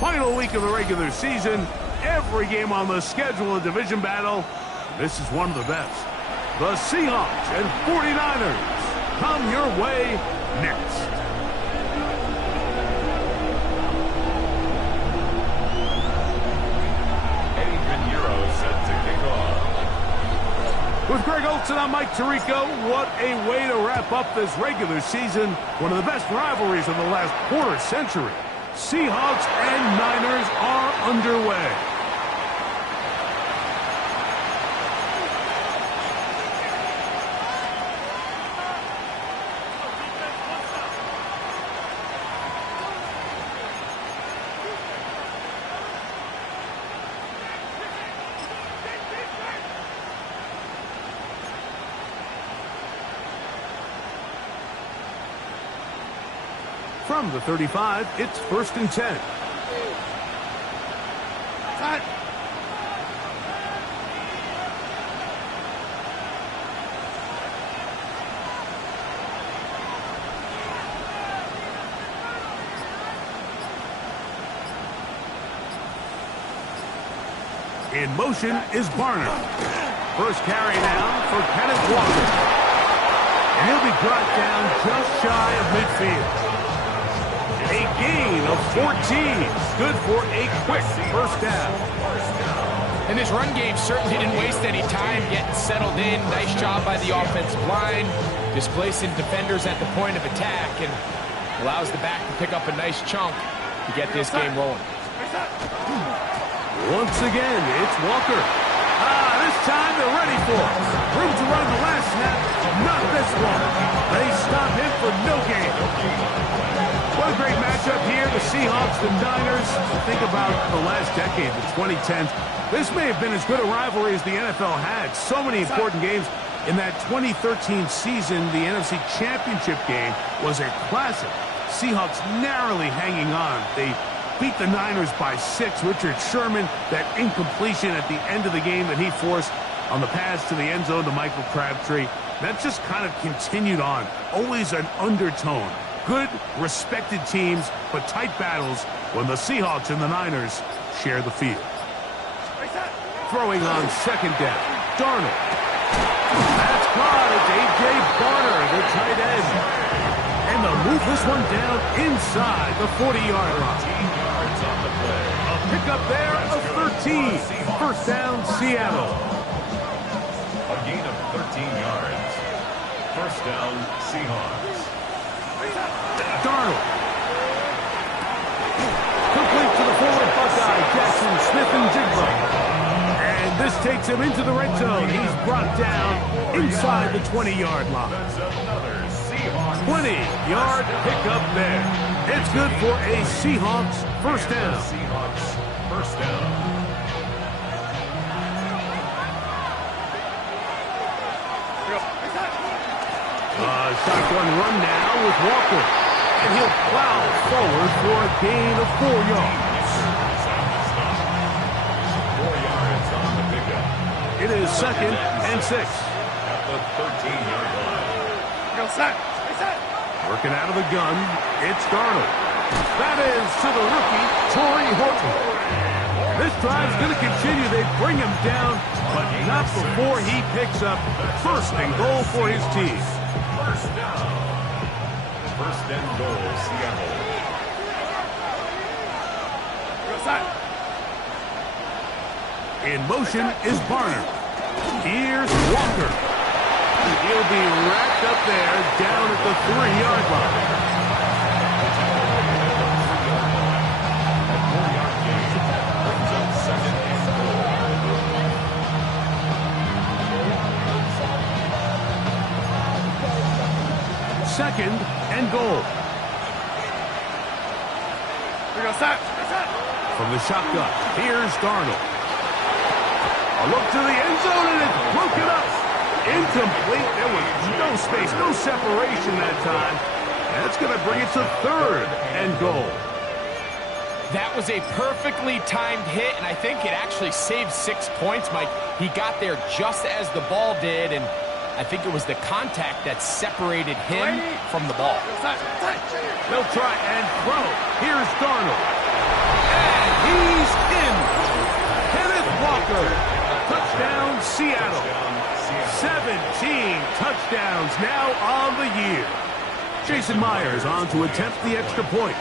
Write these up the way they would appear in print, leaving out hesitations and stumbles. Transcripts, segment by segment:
Final week of the regular season. Every game on the schedule, a division battle. This is one of the best. The Seahawks and 49ers come your way next. With Greg Olsen, I'm Mike Tirico. What a way to wrap up this regular season. One of the best rivalries of the last quarter century. Seahawks and Niners are underway. From the 35, it's 1st and 10. Cut. In motion is Barner. First carry now for Kenneth Walker. And he'll be brought down just shy of midfield. A gain of 14. Good for a quick first down. And this run game certainly didn't waste any time getting settled in. Nice job by the offensive line, displacing defenders at the point of attack, and allows the back to pick up a nice chunk to get this game rolling. Once again, it's Walker. This time they're ready for it. Room to run the last snap. Not this one. They stop him for no gain. What a great matchup here, the Seahawks, the Niners. Think about the last decade, the 2010s. This may have been as good a rivalry as the NFL had. So many important games. In that 2013 season, the NFC Championship game was a classic. Seahawks narrowly hanging on. They beat the Niners by 6. Richard Sherman, that incompletion at the end of the game that he forced on the pass to the end zone to Michael Crabtree. That just kind of continued on. Always an undertone. Good, respected teams, but tight battles when the Seahawks and the Niners share the field. Throwing on second down, Darnold. That's caught. It's A.J. Barner, the tight end. And they'll move this one down inside the 40-yard line. A pickup there of 13. First down, Seattle. A gain of 13 yards. First down, Seahawks. Darnold. Complete to the forward Buckeye, Jackson Smith-Njigba. And this takes him into the red zone. He's brought down inside the 20-yard line. 20-yard pickup there. It's good for a Seahawks first down. Seahawks first down. Shotgun run now with Walker. And he'll plow forward for a gain of 4 yards. 4 yards on the pickup. It is 2nd and 6. At the 13-yard line. Go set. Working out of the gun, it's Darnold. That is to the rookie, Torrey Horton. This drive's going to continue. They bring him down, but not before he picks up first and goal for his team. First down. First and goal, Seattle. In motion is Barner. Here's Walker. He'll be wrapped up there down at the 3-yard line. Second and goal. From the shotgun, here's Darnold. A look to the end zone, and it's broken up. Incomplete. There was no space, no separation that time. That's going to bring it to 3rd and goal. That was a perfectly timed hit, and I think it actually saved 6 points, Mike. He got there just as the ball did, and I think it was the contact that separated him from the ball. They'll try and throw. Here's Darnold. And Walker. Touchdown, Seattle. 17 touchdowns now on the year. Jason Myers on to attempt the extra point.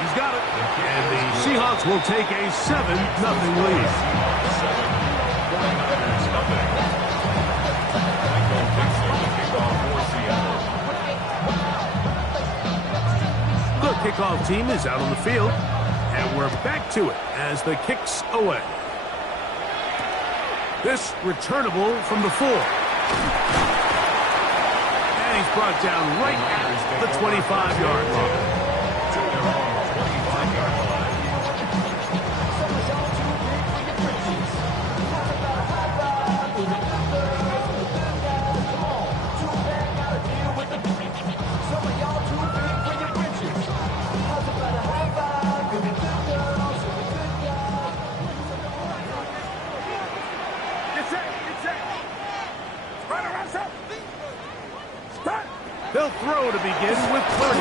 He's got it. And the Seahawks will take a 7-0 lead. The kickoff team is out on the field. And we're back to it as the kick's away. This returnable from the 4. And he's brought down right at the 25-yard line. They'll throw to begin with Purdy.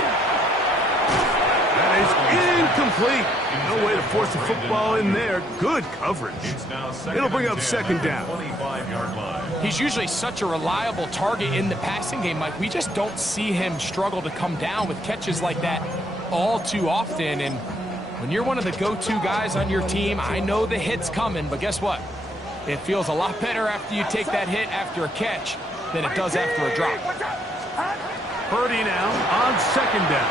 That is incomplete. No way to force the football in there. Good coverage. It'll bring up second down. He's usually such a reliable target in the passing game, Mike. We just don't see him struggle to come down with catches like that all too often. And when you're one of the go-to guys on your team, I know the hit's coming, but guess what? It feels a lot better after you take that hit after a catch than it does after a drop. Purdy now on second down.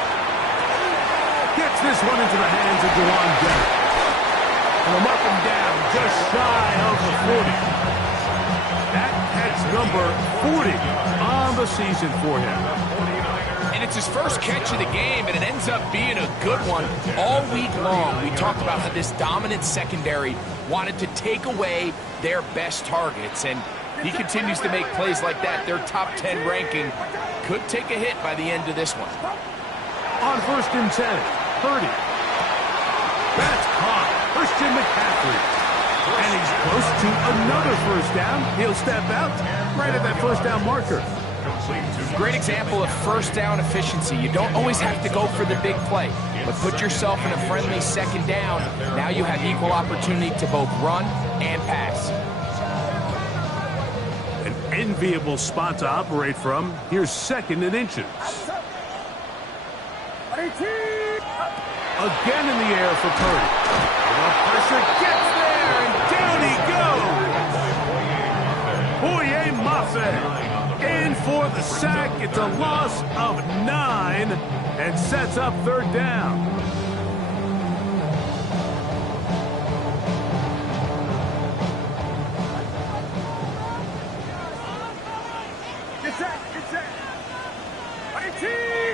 Gets this one into the hands of Jawan Bennett. They'll mark him down just shy of the 40. That catch number 40 on the season for him. And it's his first catch of the game, and it ends up being a good one. All week long, we talked about how this dominant secondary wanted to take away their best targets, and he continues to make plays like that. Their top 10 ranking could take a hit by the end of this one. On 1st and 10, Purdy. That's caught. Christian McCaffrey. And he's close to another first down. He'll step out right at that first down marker. Great example of first down efficiency. You don't always have to go for the big play, but put yourself in a friendly second down. Now you have equal opportunity to both run and pass. An enviable spot to operate from. Here's 2nd and inches. Again in the air for Purdy. The pressure gets there, and down he goes. Boye Mafe in for the sack. It's a loss of 9 and sets up 3rd down.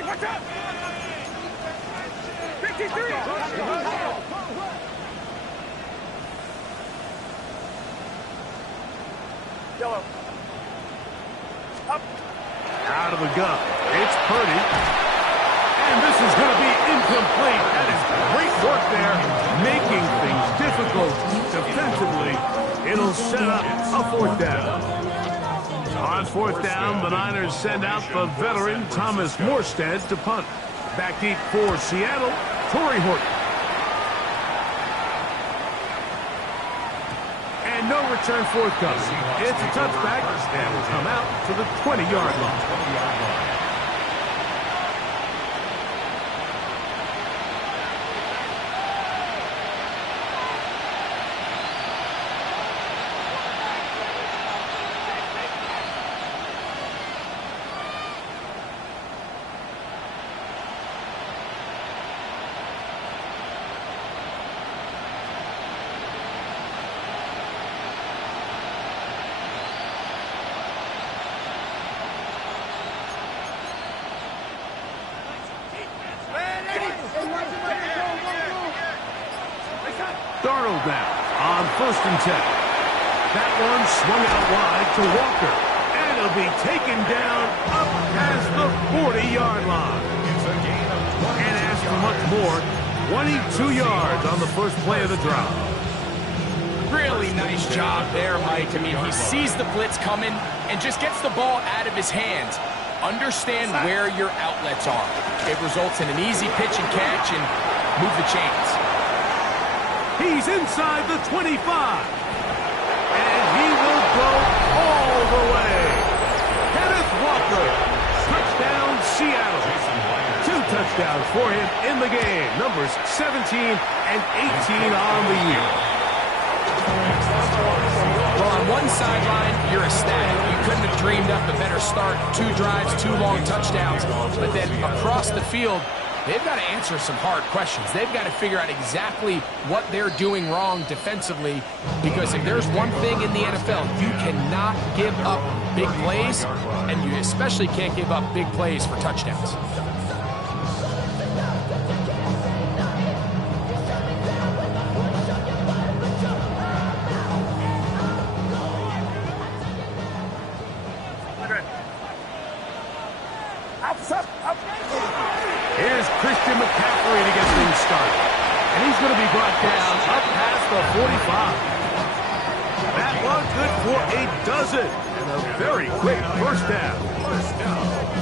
Watch out! 53! Yellow. Up. Out of the gun. It's Purdy. And this is going to be incomplete. That is great work there, making things difficult defensively. It'll set up a 4th down. On 4th down, the Niners send out the veteran Thomas Morstead to punt. Back deep for Seattle, Torrey Horton. And no return forthcoming. It's a touchback and will come out to the 20-yard line. Darnold now on 1st and 10. That one swung out wide to Walker. And it'll be taken down up past the 40-yard line. And as for much more, 22 yards on the first play of the drive. Really nice job there, Mike. I mean, he sees the blitz coming and just gets the ball out of his hands. Understand where your outlets are. It results in an easy pitch and catch and move the chains. He's inside the 25. And he will go all the way. Kenneth Walker. Touchdown, Seattle. 2 touchdowns for him in the game. Numbers 17 and 18 on the year. Well, on one sideline, you're ecstatic. You couldn't have dreamed up a better start. 2 drives, 2 long touchdowns. But then across the field, they've got to answer some hard questions. They've got to figure out exactly what they're doing wrong defensively, because if there's one thing in the NFL, you cannot give up big plays, and you especially can't give up big plays for touchdowns. Here's Christian McCaffrey to get things started. And he's going to be brought down up past the 45. That one good for a dozen. And a very quick first down.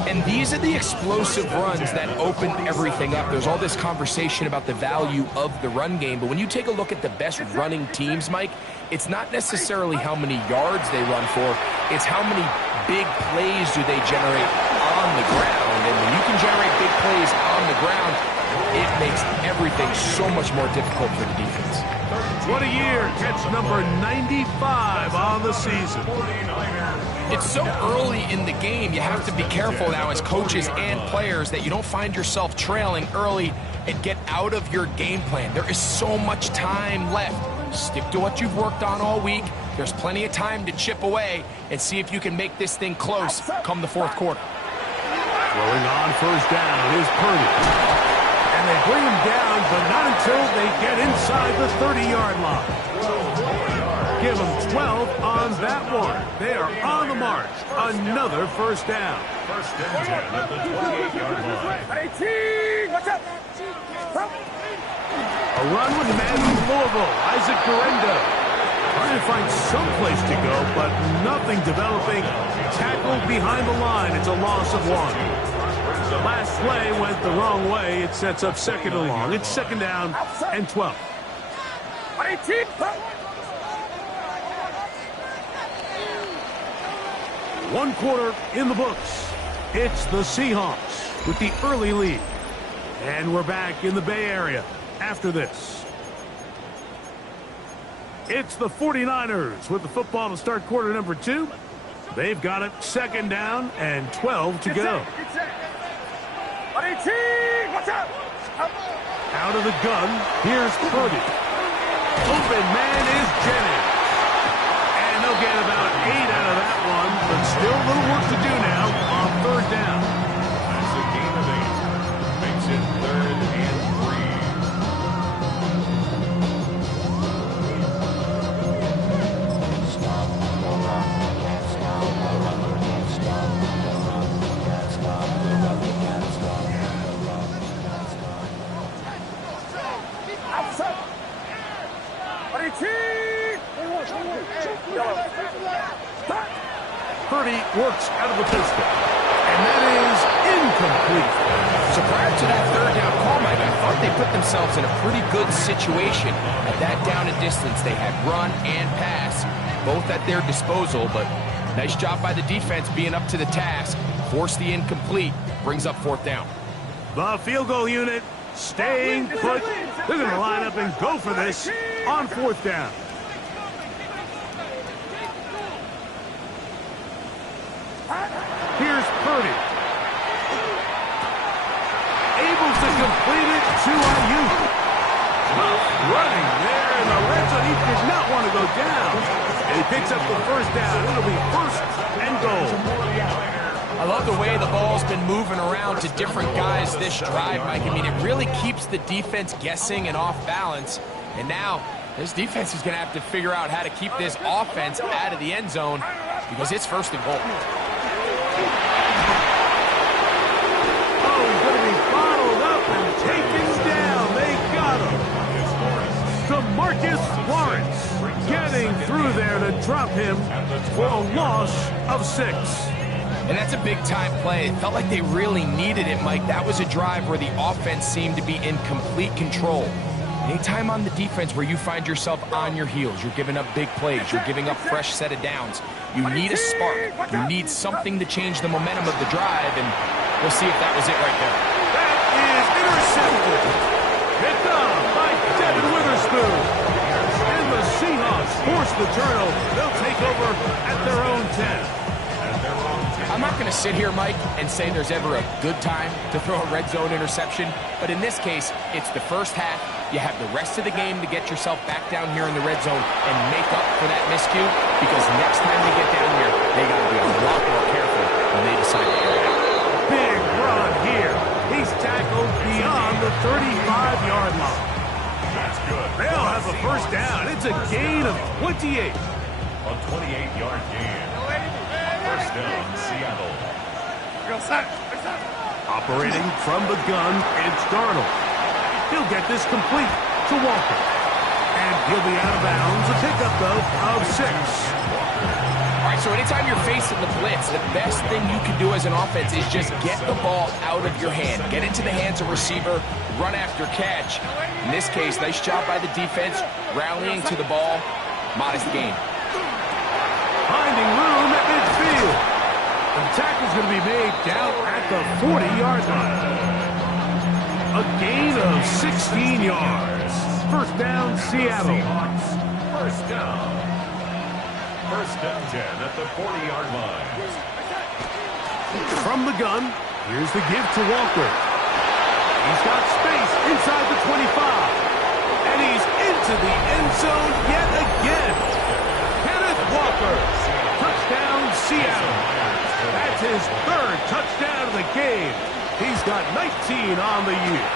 And these are the explosive runs that open everything up. There's all this conversation about the value of the run game, but when you take a look at the best running teams, Mike, it's not necessarily how many yards they run for, it's how many big plays do they generate on the ground. And when you can generate big plays on the ground, it makes everything so much more difficult for the defense. What a year. Catch number 95 on the season. It's so early in the game, you have to be careful now as coaches and players that you don't find yourself trailing early and get out of your game plan. There is so much time left. Stick to what you've worked on all week. There's plenty of time to chip away and see if you can make this thing close come the fourth quarter. Throwing on first down is Purdy. And they bring him down, but not until they get inside the 30-yard line. Give them 12 on that one. They are on the march. Another first down. First and 10 at the 28-yard line. Watch out. A run with the man from Louisville, Isaac Guerendo. Trying to find some place to go, but nothing developing. Tackled behind the line. It's a loss of 1. The last play went the wrong way. It sets up second and long. It's second down and 12. 1 quarter in the books. It's the Seahawks with the early lead. And we're back in the Bay Area after this. It's the 49ers with the football to start quarter number 2. They've got it second down and 12 to go. Out of the gun, here's Purdy. Open man is Jennings. And they'll get about 8 out of that one, but still a little work to do now on third down. That's a gain of 8. Makes it 3rd and 3. Purdy works out of the pistol. And that is incomplete. So prior to that third down call, Mike, I thought they put themselves in a pretty good situation. At that down and distance, they had run and pass, both at their disposal, but nice job by the defense being up to the task. Force the incomplete, brings up fourth down. The field goal unit staying put. They're going to line up and go for this on fourth down. Here's Purdy. Able to complete it to Ayuk. Running there in the red zone. He did not want to go down. And he picks up the first down. It'll be first and goal. I love the way the ball's been moving around to different guys this drive, Mike. I mean, it really keeps the defense guessing and off balance. And now, this defense is going to have to figure out how to keep this offense out of the end zone because it's first and goal. Oh, he's going to be bottled up and taken down. They got him. DeMarcus Lawrence getting through there to drop him for a loss of 6. And that's a big-time play. It felt like they really needed it, Mike. That was a drive where the offense seemed to be in complete control. Anytime on the defense where you find yourself on your heels, you're giving up big plays, you're giving up fresh set of downs, you need a spark. You need something to change the momentum of the drive, and we'll see if that was it right there. That is intercepted. Picked up by Devin Witherspoon. And the Seahawks force the turnover. They'll take over at their own 10. I'm not going to sit here, Mike, and say there's ever a good time to throw a red zone interception, but in this case, it's the first half. You have the rest of the game to get yourself back down here in the red zone and make up for that miscue, because next time they get down here, they got to be a lot more careful when they decide to air it out. Big run here. He's tackled beyond the 35-yard line. That's good. They'll have a first down. It's a gain of 28. A 28-yard gain. First down, Seattle. Operating from the gun, it's Darnold. He'll get this complete to Walker. And he'll be out of bounds. A pickup, though, of 6. All right, so anytime you're facing the blitz, the best thing you can do as an offense is just get the ball out of your hand. Get into the hands of receiver, run after catch. In this case, nice job by the defense, rallying to the ball. Modest gain. Finding room at midfield. The tackle's going to be made down at the 40-yard line. A gain of 16 yards. First down, Seattle. First down. First down 10 at the 40-yard line. From the gun, here's the give to Walker. He's got space inside the 25. And he's into the end zone yet again. Kenneth Walker. Touchdown, Seattle. That's his 3rd touchdown of the game. He's got 19 on the year.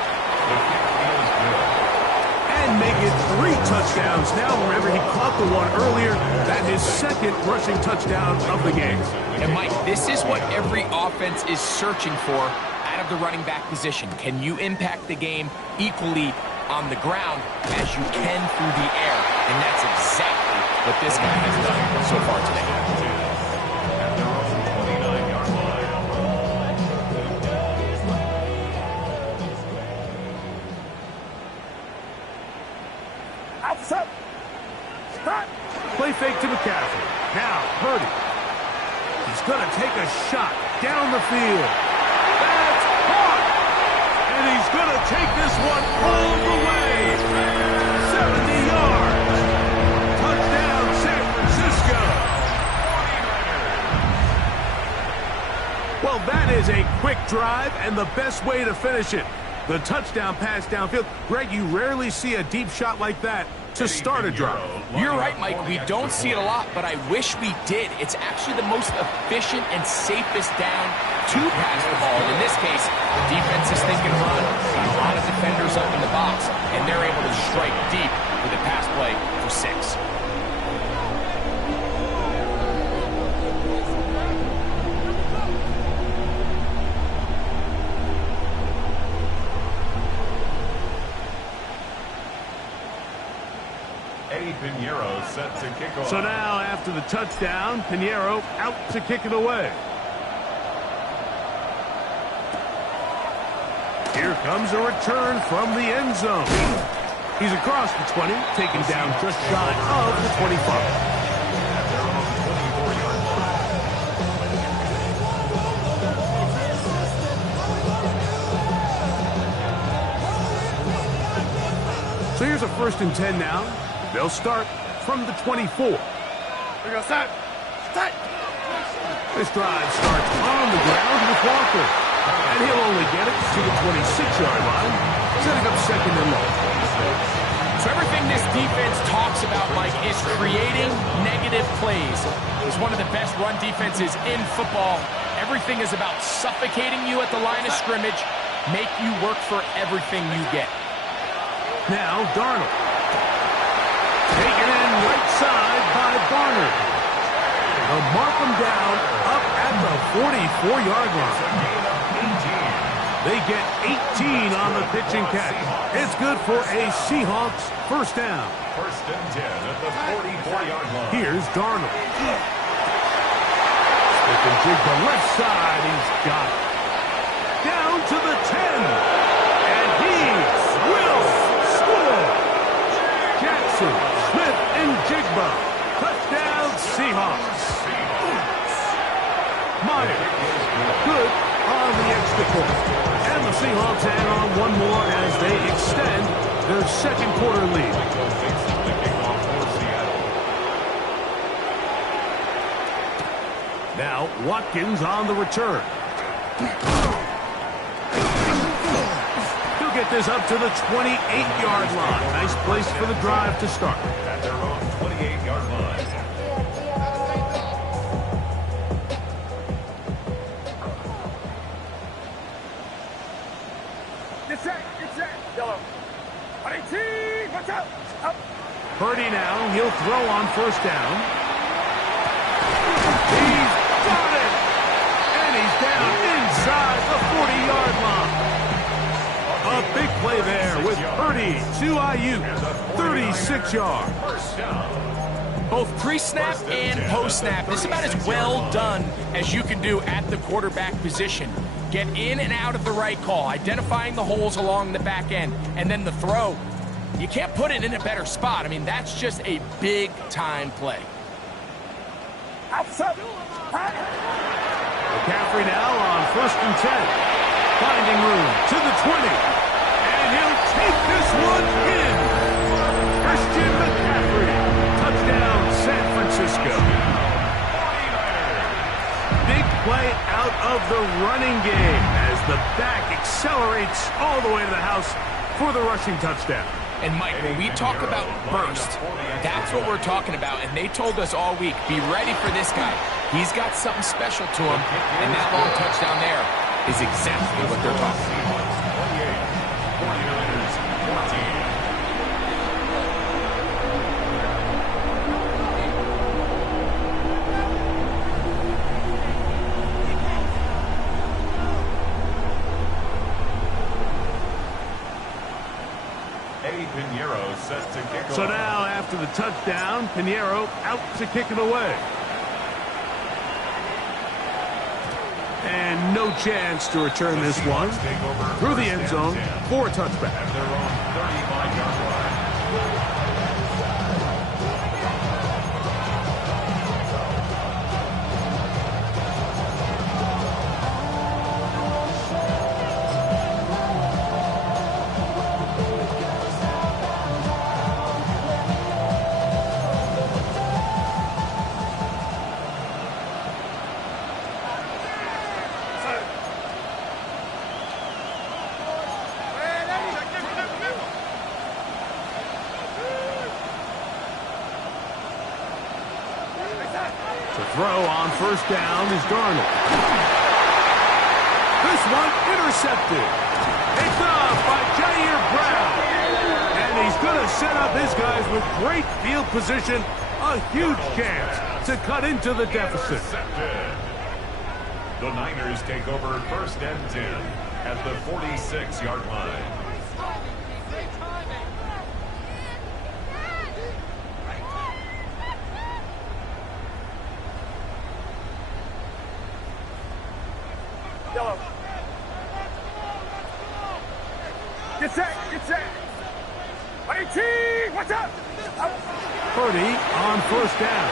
And make it 3 touchdowns now. Remember, he caught the one earlier. That's his 2nd rushing touchdown of the game. And, Mike, this is what every offense is searching for out of the running back position. Can you impact the game equally on the ground as you can through the air? And that's exactly what this guy has done so far today. Play fake to McCaffrey. Now, Purdy. He's going to take a shot down the field. That's caught! And he's going to take this one all the way. 70 yards. Touchdown, San Francisco. Well, that is a quick drive and the best way to finish it. The touchdown pass downfield. Greg, you rarely see a deep shot like that to start a drive. You're right, Mike. We don't see it a lot, but I wish we did. It's actually the most efficient and safest down to pass the ball. In this case, the defense is thinking run. Got a lot of defenders up in the box, and they're able to strike deep with a pass play for 6. Pinheiro set to kick off. So now, after the touchdown, Pinheiro out to kick it away. Here comes a return from the end zone. He's across the 20, taken down just shy of the 25. So here's a 1st and 10 now. They'll start from the 24. This drive starts on the ground with Walker. And he'll only get it to the 26-yard line, setting up 2nd and long. So everything this defense talks about, Mike, is creating negative plays. It's one of the best run defenses in football. Everything is about suffocating you at the line of scrimmage, make you work for everything you get. Now, Darnold. Taken in right side by Barnard. They'll mark him down up at the 44-yard line. They get 18 on the pitch and catch. It's good for a Seahawks first down. 1st and 10 at the 44-yard line. Here's Darnold. Stick and jig the left side. He's got it. Down to the 10. And he will score. one more as they extend their second quarter lead. Now, Watkins on the return. He'll get this up to the 28-yard line. Nice place for the drive to start. At their own 28-yard line. Get set, yellow. Watch out. Up. Purdy now, he'll throw on first down. He's got it! And he's down inside the 40-yard line. A big play there with Purdy to Aiyuk, 36 yards. First down. Both pre-snap and post-snap. This is about as well done as you can do at the quarterback position. Get in and out of the right call, identifying the holes along the back end, and then the throw. You can't put it in a better spot. I mean, that's just a big-time play. McCaffrey now on 1st and 10. Finding room to the 20. And he'll take this one in. Christian McCaffrey. Touchdown, San Francisco. 49ers. Big play out of the running game as the back accelerates all the way to the house for the rushing touchdown. And, Mike, when we talk about burst, that's what we're talking about. And they told us all week, be ready for this guy. He's got something special to him. And that long touchdown there is exactly what they're talking about. 49ers 14. Pinheiro set to kick So off. now, after the touchdown, Pinheiro out to kick it away. And no chance to return this one through the end zone for a touchback. At their own 35-yard line. The throw on first down is Darnold. This one intercepted. Picked up by Jair Brown. And he's going to set up his guys with great field position. A huge chance to cut into the deficit. The Niners take over 1st and 10 at the 46-yard line. Get set. Watch out. Purdy on first down.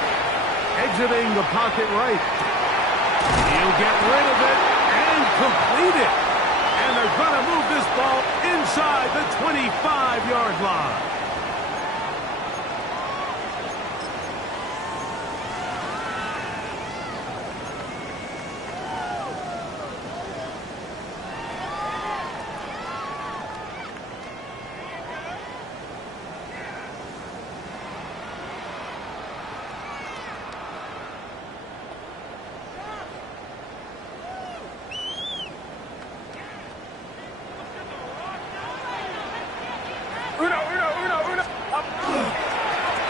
Exiting the pocket right. He'll get rid of it and complete it. And they're going to move this ball inside the 25-yard line.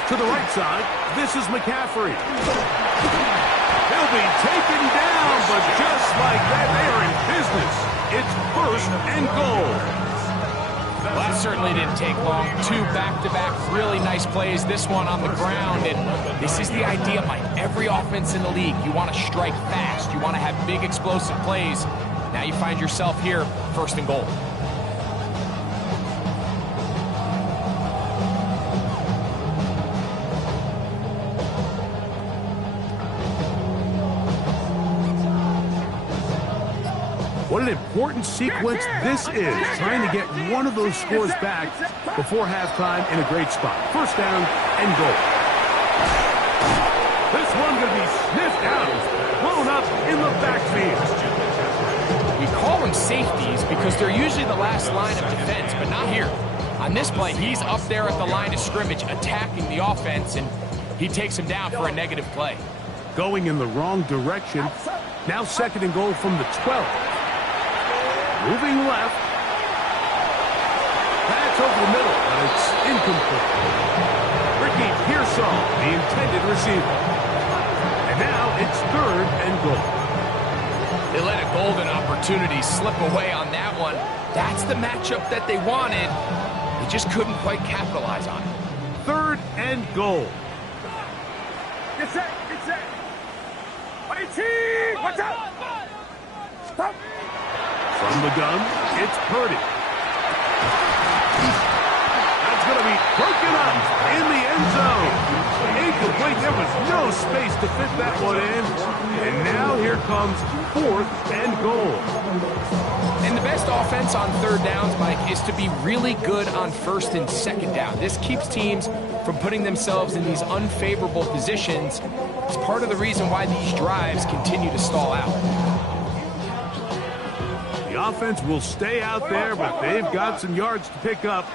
To the right side, this is McCaffrey. He'll be taken down, but just like that, they are in business. It's 1st and goal. Well, that certainly didn't take long. 2 back-to-back really nice plays. This one on the ground. And this is the idea, Mike. Every offense in the league, you want to strike fast. You want to have big explosive plays. Now you find yourself here, 1st and goal. What an important sequence this is, trying to get one of those scores back before halftime in a great spot. First down and goal. This one going to be sniffed out, blown up in the backfield. We call them safeties because they're usually the last line of defense, but not here. On this play, he's up there at the line of scrimmage attacking the offense, and he takes him down for a negative play. Going in the wrong direction. Now second and goal from the 12. Moving left. That's over the middle, but it's incomplete. Ricky Pearsall, the intended receiver. And now it's third and goal. They let a golden opportunity slip away on that one. That's the matchup that they wanted. They just couldn't quite capitalize on it. Third and goal. Get set, get set. Waiting, watch out. Stop. From the gun, it's Purdy. That's going to be broken up in the end zone. Incomplete. There was no space to fit that one in. And now here comes fourth and goal. And the best offense on third downs, Mike, is to be really good on first and second down. This keeps teams from putting themselves in these unfavorable positions. It's part of the reason why these drives continue to stall out. The offense will stay out there, but they've got some yards to pick up.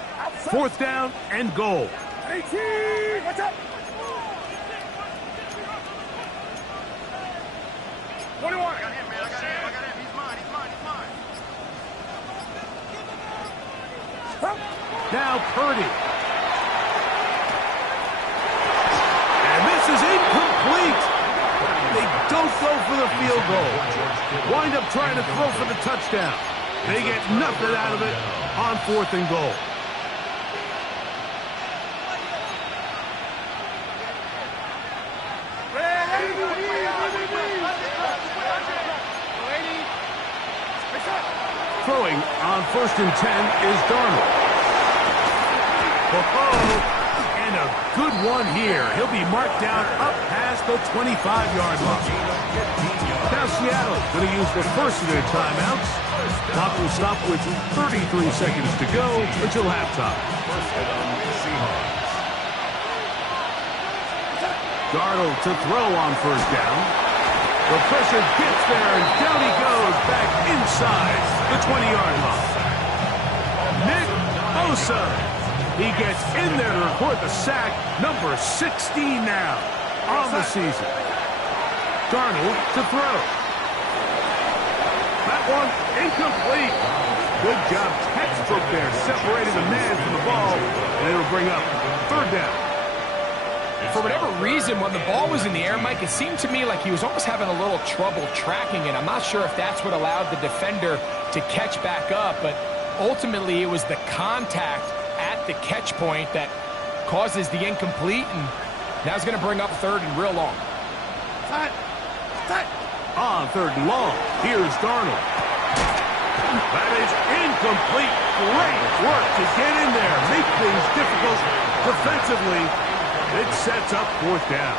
Fourth down and goal. 18, watch out. 21. I got him, man. I got him. He's mine. Now Purdy. And this is incomplete. They don't go for the field goal. Wind up trying to throw for the touchdown. They get nothing out of it on fourth and goal. Throwing on first and 10 is Darnold. And a good one here. He'll be marked down up past the 25-yard line. Now Seattle going to use the first of their timeouts. Clock will stop with 33 seconds to go until halftime. Darnold to throw on first down. The pressure gets there, and down he goes back inside the 20-yard line. Nick Bosa. He gets in there to record the sack, number 16 now on the season. Darnold to throw. That one incomplete. Good job, textbook there, separating the man from the ball, and it'll bring up third down. For whatever reason, when the ball was in the air, Mike, it seemed to me like he was almost having a little trouble tracking it. I'm not sure if that's what allowed the defender to catch back up, but ultimately it was the contact at the catch point that causes the incomplete, and now it's going to bring up third and real long. On third and long, here's Darnold. That is incomplete. Great work to get in there, make things difficult defensively. It sets up fourth down.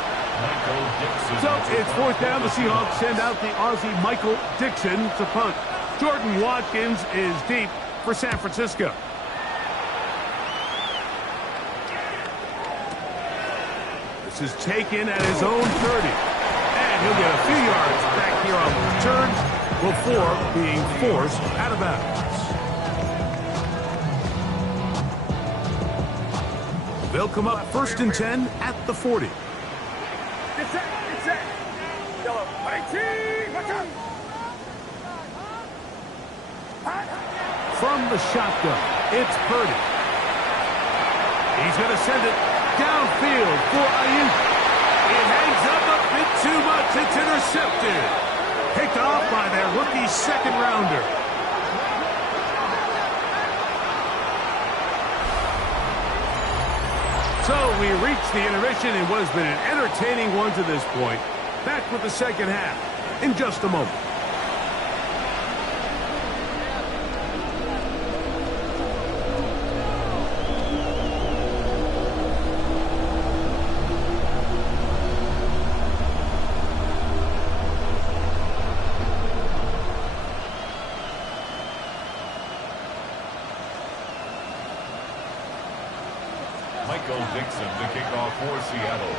So it's fourth down. The Seahawks send out the Aussie Michael Dixon to punt. Jordan Watkins is deep for San Francisco. This is taken at his own 30. And he'll get a few yards back here on the return before being forced out of bounds. They'll come up first and 10 at the 40. Get set. Yellow. 18, watch out. From the shotgun, it's Purdy. He's going to send it downfield for Ayuk. It hangs up a bit too much. It's intercepted. Picked off by their rookie second rounder. So we reach the intermission in what has been an entertaining one to this point. Back with the second half in just a moment. Michael Dixon to kick off for Seattle.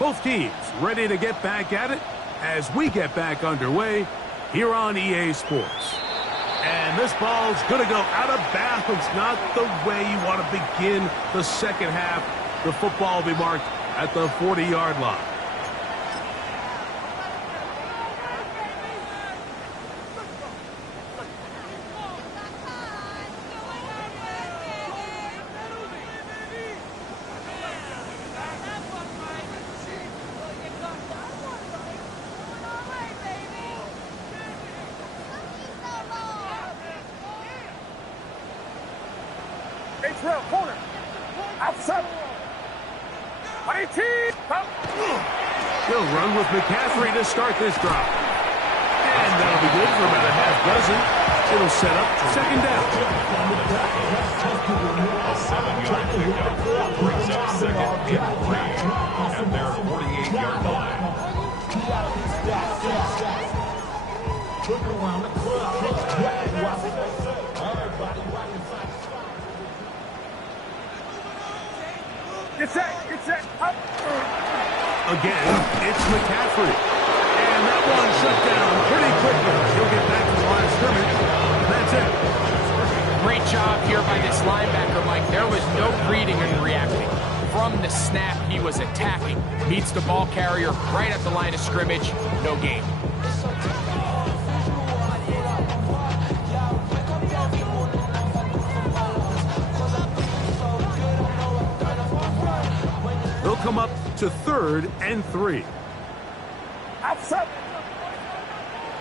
Both teams ready to get back at it as we get back underway here on EA Sports. And this ball's going to go out of bounds, not the way you want to begin the second half. The football will be marked at the 40-yard line. Trail corner. Outside. 18. He'll run with McCaffrey to start this drive. And that'll be good for about a half dozen. It'll set up second down. A 7-yard pickup brings up second and 3 at their 48-yard line. Get set, up. Again, it's McCaffrey. And that one shut down pretty quickly. He'll get back to the line of scrimmage. That's it. Great job here by this linebacker, Mike. There was no reading and reacting. From the snap, he was attacking. Meets the ball carrier right at the line of scrimmage. No gain. They'll come up to 3rd and 3. Outside.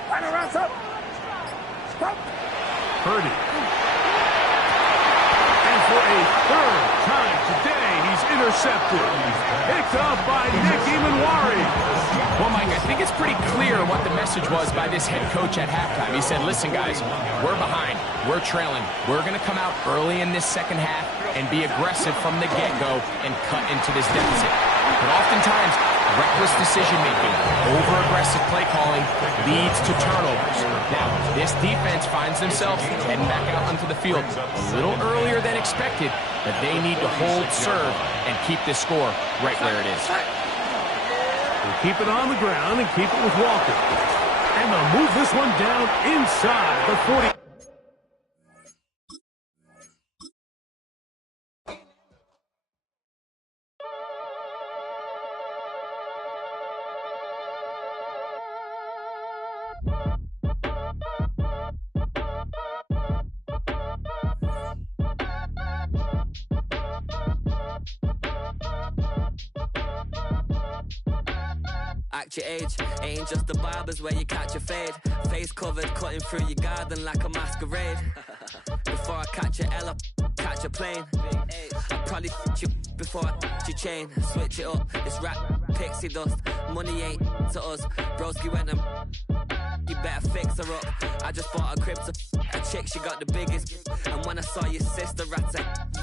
Line around, up. Stop. Purdy. And for a 3rd time today, he's intercepted. Picked up by Nick Emanwari. Well, Mike, I think it's pretty clear what the message was by this head coach at halftime. He said, listen, guys, we're behind. We're trailing. We're going to come out early in this second half and be aggressive from the get-go and cut into this deficit. But oftentimes, reckless decision-making, over-aggressive play calling leads to turnovers. Now, this defense finds themselves heading back out onto the field a little earlier than expected, but they need to hold serve and keep this score right where it is. We'll keep it on the ground and keep it with Walker. And they'll move this one down inside the 40. Act your age, ain't just the barbers where you catch a fade. Face covered, cutting through your garden like a masquerade. Before I catch a L up, catch a plane. I probably f*** you before I f*** your chain. Switch it up, it's rap, pixie dust. Money ain't to us. Broski went and you better fix her up. I just bought a crib to a chick, she got the biggest. And when I saw your sister rat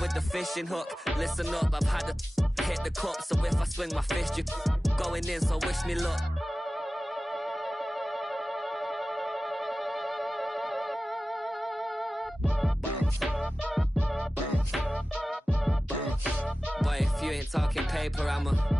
with the fishing hook, listen up, I've had to hit the cup. So if I swing my fist, you going in, so wish me luck. Boy, if you ain't talking paper, I'm a